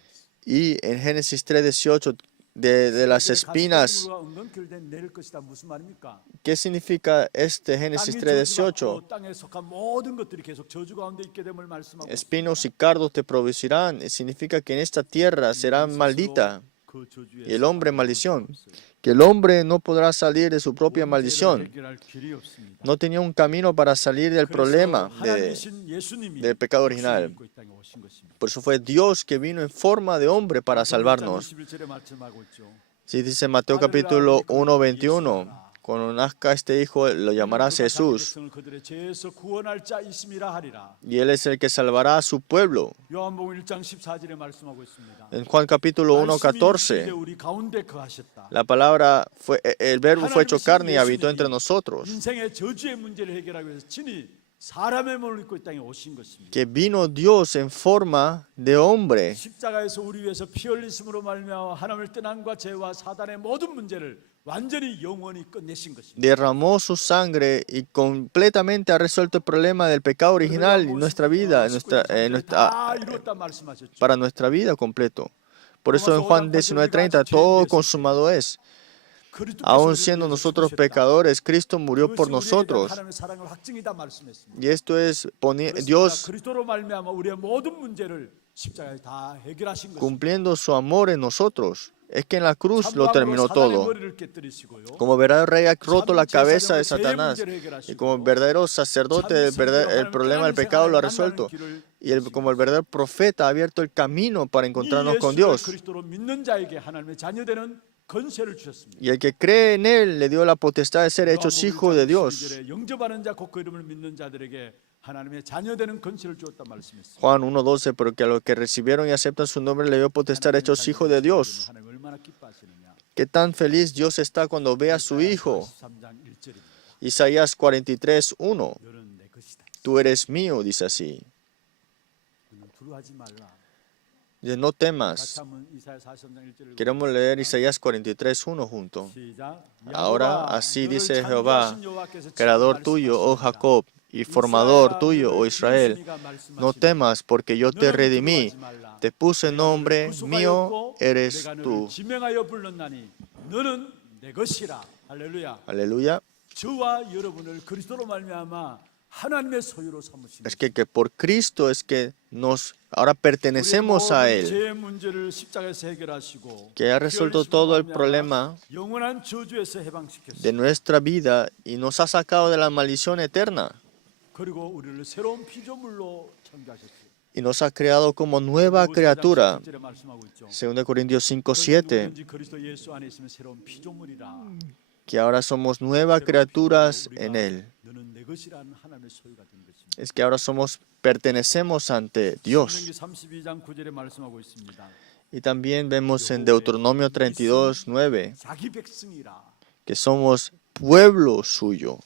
Y en Génesis 3:18, de las espinas, 가시덤불과 은근키를 낼 것이다. 무슨 말입니까? ¿qué significa este Génesis 땅이 3:18? 저주받고 땅에 속한 모든 것들이 계속 저주 가운데 있게 됨을 말씀하고 Espinos y cardos te producirán. Significa que en esta tierra será maldita 그 저주에서 y el hombre maldición. 없어요. Que el hombre no podrá salir de su propia 문제를 maldición. 해결할 길이 없습니다. No tenía un camino para salir del 그래서 problema 하나님이신 예수님이 del pecado 육신을 original. 입고 이 땅에 오신 것입니다. Por eso fue Dios que vino en forma de hombre para salvarnos. 21절에 말씀하고 있죠. Sí, dice Mateo capítulo 1:21. Cuando nazca este hijo, lo llamarás Jesús. 그들의 죄에서 구원할 자 있음이라 하리라. Y él es el que salvará a su pueblo. 요한복음 1장 14절에 말씀하고 있습니다. En Juan capítulo 1:14. 우리 가운데 거하셨다. La palabra fue, el verbo fue hecho carne y habitó entre nosotros. 인생의 저주의 문제를 해결하기 위해서 친히 사람의 몸을 입고 이 땅에 오신 것입니다. Que vino Dios en forma de hombre. 십자가에서 우리 위해서 피 흘리심으로 말미암아 하나님을 떠남과 죄와 사단의 모든 문제를 완전히 영원히 끝내신 것입니다. Derramó su sangre y completamente ha resuelto el problema del pecado original en nuestra vida, para nuestra vida completo. Por eso en Juan 19:30 todo consumado es. Aún siendo nosotros pecadores, Cristo murió por nosotros. Y esto es Dios cumpliendo su amor en nosotros. Es que en la cruz lo terminó todo. Como verdadero rey ha roto la cabeza de Satanás. Y como verdadero sacerdote, el problema del pecado lo ha resuelto. Y como el verdadero profeta ha abierto el camino para encontrarnos con Dios. Y el que cree en Él le dio la potestad de ser hechos hijos de Dios. Juan 1:12, porque a los que recibieron y aceptan su nombre le dio potestad de hechos hijos de Dios. Qué tan feliz Dios está cuando ve a su Hijo. Isaías 43:1. Tú eres mío, dice así. Dice, no temas. Queremos leer Isaías 43:1 junto. Ahora así dice Jehová, creador tuyo, oh Jacob, y formador tuyo, oh Israel. No temas, porque yo te redimí. Te puse nombre, mío eres tú. Aleluya. Es que por Cristo es que nos ahora pertenecemos a Él, que ha resuelto todo el problema de nuestra vida y nos ha sacado de la maldición eterna y nos ha creado como nueva criatura. 2 Corintios 5:7, que ahora somos nuevas criaturas en Él. Es que ahora pertenecemos ante Dios. Y también vemos en Deuteronomio 32:9 que somos pueblo suyo.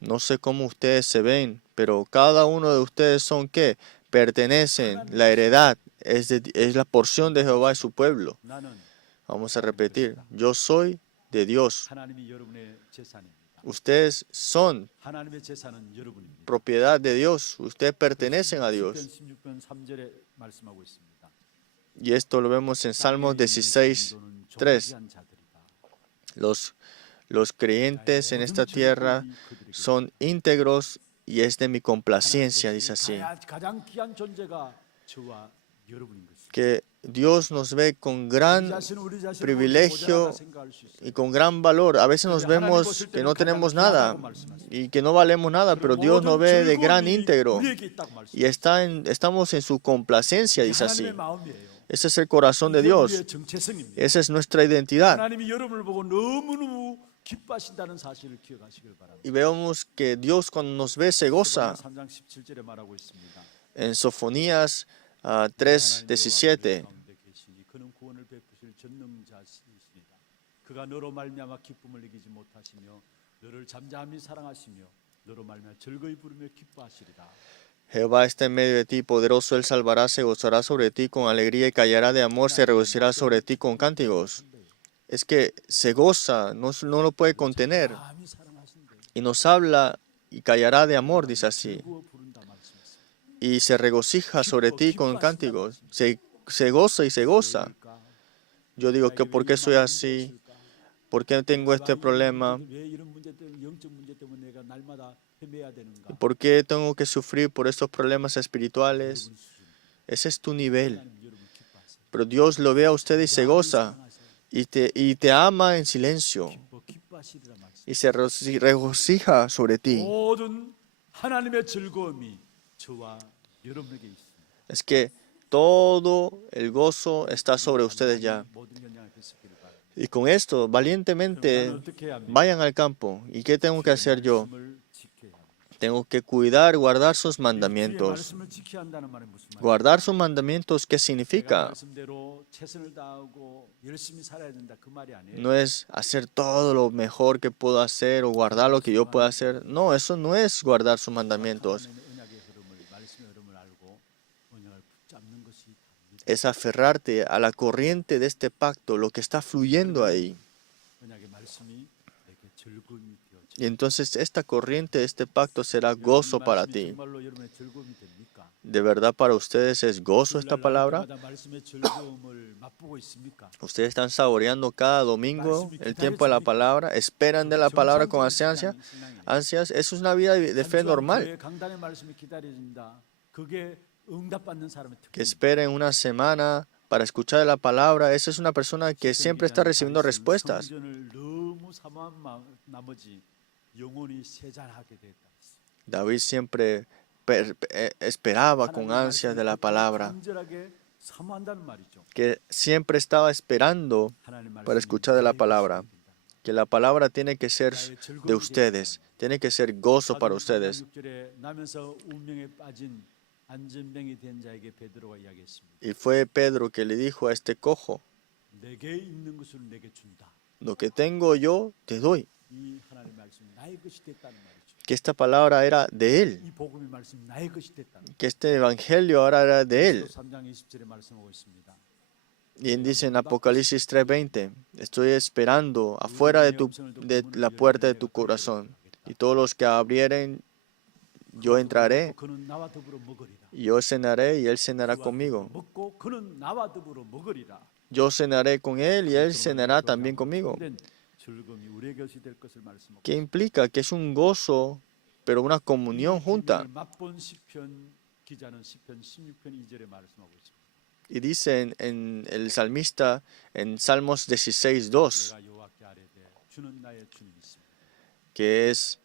No sé cómo ustedes se ven, pero cada uno de ustedes son ¿qué? Pertenecen, la heredad es la porción de Jehová y su pueblo. Vamos a repetir, yo soy de Dios. Ustedes son propiedad de Dios, ustedes pertenecen a Dios. Y esto lo vemos en Salmos 16:3. Los creyentes en esta tierra son íntegros y es de mi complacencia, dice así. Que Dios nos ve con gran privilegio y con gran valor. A veces nos vemos que no tenemos nada y que no valemos nada, pero Dios nos ve de gran íntegro y estamos en su complacencia, dice así. Ese es el corazón de Dios. Esa es nuestra identidad. Y vemos que Dios cuando nos ve se goza. En Sofonías 3:17. Jehová está en medio de ti, poderoso Él salvará, se gozará sobre ti con alegría y callará de amor, se regocijará sobre ti con cánticos. es que se goza, no lo puede contener. 감히 사랑하신대. Y nos habla y callará de amor, dice así. 즐거워 부른다 말씀했어요. Y se regocija sobre ti con cánticos. Se goza y se goza. 왜일까? Yo digo que ¿por qué soy así? ¿Por qué tengo este problema? 왜 이런 문제 때문에 영적 문제 때문에 내가 날마다 헤매야 되는가? ¿Por qué tengo que sufrir por estos problemas espirituales? 여러분 수준. Ese es tu nivel. 하나님 여러분 기뻐하세요. Pero Dios lo ve a usted y se 야만히 goza. 사랑하세요. Y te ama en silencio. 기뻐하시리라 말씀. Y se regocija sobre ti. 모든 하나님의 즐거움이 저와 여러분에게 있습니다. Es que todo el gozo está sobre ustedes ya. 모든 영향을 뺏기를 바랍니다. Y con esto, valientemente, 나는 어떻게 해야 합니까? vayan al campo. ¿Y qué tengo que hacer yo? 말씀을 지켜야 합니다. Tengo que cuidar, guardar sus 주의 mandamientos. 말씀을 지켜야 한다는 말은 무슨 말이에요? Guardar sus mandamientos, ¿qué 내가 significa? 말씀대로 최선을 다하고 열심히 살아야 된다 그 말이 아니에요. No es hacer todo lo mejor que puedo hacer o guardar lo que yo pueda hacer. No, eso no es guardar sus mandamientos. 하나님의 언약의 흐름을 말씀의 흐름을 알고 언약을 붙잡는 것이 답니다. Es aferrarte a la corriente de este pacto, lo que está fluyendo ahí. 언약의 말씀이 내게 즐거움이 되어져. Y entonces esta corriente, este pacto será gozo para ti. 정말로 여러분의 즐거움이 됩니까? ¿De verdad para ustedes es gozo esta palabra? 날마다 말씀의 즐거움을 맛보고 있습니까? ¿Ustedes están saboreando cada domingo el tiempo de la palabra? ¿Esperan de la palabra con ansias? Eso es una vida de fe normal. 강단의 말씀이 기다려진다. 그게 응답받는 사람의 Que 특징. esperen una semana para escuchar la palabra, esa es una persona que siempre está recibiendo respuestas. 성전을 너무 사모한 나머지 영혼이 세잔하게 됐다. David siempre esperaba con ansias de la palabra, 간절하게 사모한다는 말이죠. que siempre estaba esperando 하나님 말씀이 para escuchar de la palabra, que la palabra tiene que ser de ustedes, tiene que ser gozo para ustedes. 6절에 나면서 운명에 빠진 안전병이 된 자에게 베드로가 이야기했습니다. Y fue Pedro que le dijo a este cojo, 내게 있는 것을 내게 준다. lo que tengo yo te doy. 이 하나님 말씀이 나의 것이 됐다는 말이죠. Que esta palabra era de él, 이 복음의 말씀이 나의 것이 됐다는 que este evangelio ahora era de él. 3장 20절에 말씀하고 있습니다. Y él dice en Apocalipsis 3:20, estoy esperando afuera de la puerta de tu corazón, y todos los que abrieren, yo entraré, 그는 나와 더불어 먹으리라. y yo cenaré y él cenará conmigo. 먹고 그는 나와 더불어 먹으리라. Yo cenaré con él y él cenará también conmigo. 즐거움이 우리의 것이 될 것을 말씀하고 ¿Qué implica? Que es un gozo, pero una comunión junta. 맛본 시편 기자는 시편 16편 2절에 말씀하고 있습니다. Y dice en el salmista en Salmos 16:2, 내가 여호와께 아뢰되 주는 나의 주님이시며 que es,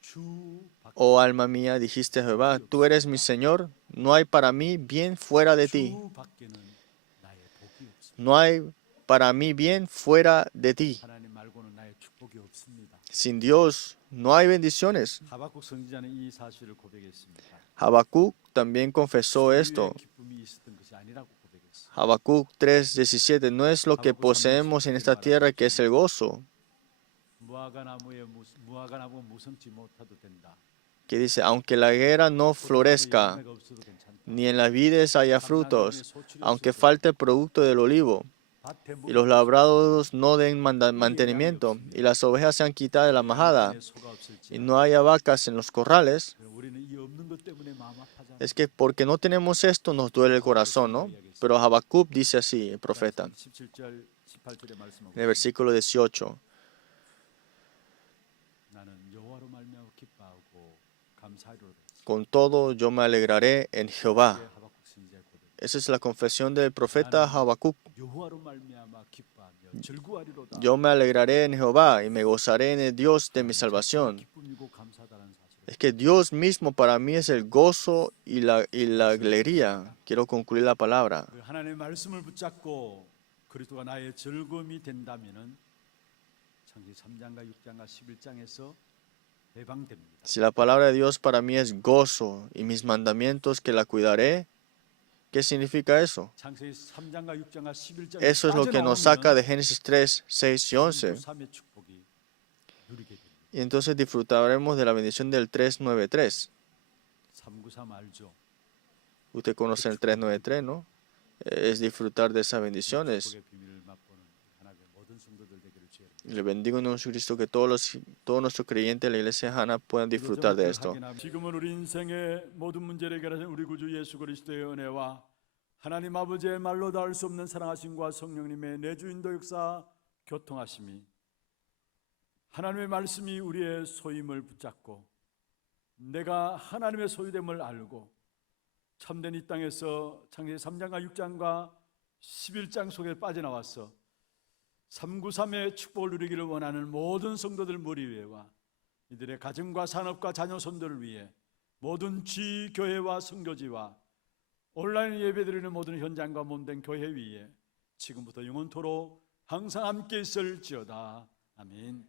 주 밖에 oh alma mía, dijiste a Jehová, tú eres mi Señor, no hay para mí bien fuera de ti. 주 밖에는 나의 복이 없습니다. No hay para mí bien fuera de ti. 하나님 말고는 나의 축복이 없습니다. Sin Dios no hay bendiciones. 하박국 선지자는 이 사실을 고백했습니다. Habacuc también confesó esto. 주의 기쁨이 있었던 것이 아니라고 고백했어요. Habacuc 3:17, no es lo que poseemos en esta tierra que es el gozo, 무화과나무 무성치 못해도 된다. que dice, aunque la higuera no florezca, 열매가 없어도 괜찮다. ni en las vides haya frutos, aunque falte el producto del olivo, 밭에 y los labrados no den mantenimiento, y las ovejas sean quitadas de la majada, 물에 소가 없을지. y no haya vacas en los corrales, 우리는 이 없는 것 때문에 마음 아파하잖아요. es que porque no tenemos esto nos duele el corazón, ¿no? Pero Habacuc dice así, el profeta, 17절 18절에 말씀하고 en el versículo 18, 나는 여호와로 말미암아 기뻐하고 감사하리로다. con todo yo me alegraré en Jehová. 하박국 선지자의 고백. Esa es la confesión del profeta Habacuc. 여호와로 말미암아 기뻐하며 즐거워하리로다. Yo me alegraré en Jehová y me gozaré en el Dios de mi salvación. 기쁨이고 감사하다는 사실을 Es que Dios mismo para mí es el gozo y la alegría. Quiero concluir la palabra. 그 하나님의 말씀을 붙잡고 그리스도가 나의 즐거움이 된다면은 창세기 3장과 6장과 11장에서 해방됩니다. Si la palabra de Dios para mí es gozo y mis mandamientos que la cuidaré, ¿qué significa eso? 창세기 3장과 6장과 11장 Eso es lo que nos saca de Génesis 3, 6 y 11. 3의 축복이 누리게 됩니다. Y entonces disfrutaremos de la bendición del 393. 393 알죠? Usted conoce el 393, ¿no? Es disfrutar de esas bendiciones. 축복의 비밀을 맛보는 Le bendigo en Jesucristo que todos nuestros creyentes de la iglesia Hana puedan disfrutar de esto. 지금은 우리 인생의 모든 문제를 해결하신 우리 구주 예수 그리스도의 은혜와 하나님 아버지의 말로 닿을 수 없는 사랑하심과 성령님의 내주인도 역사 교통하심이 하나님의 말씀이 우리의 소임을 붙잡고 내가 하나님의 소유됨을 알고 참된 이 땅에서 창세기 3장과 6장과 11장 속에 빠져나와서 393의 축복을 누리기를 원하는 모든 성도들 머리 위에와 이들의 가정과 산업과 자녀 손들을 위해 모든 지교회와 선교지와 온라인 예배드리는 모든 현장과 몸된 교회 위에 지금부터 영원토록 항상 함께 있을지어다. 아멘.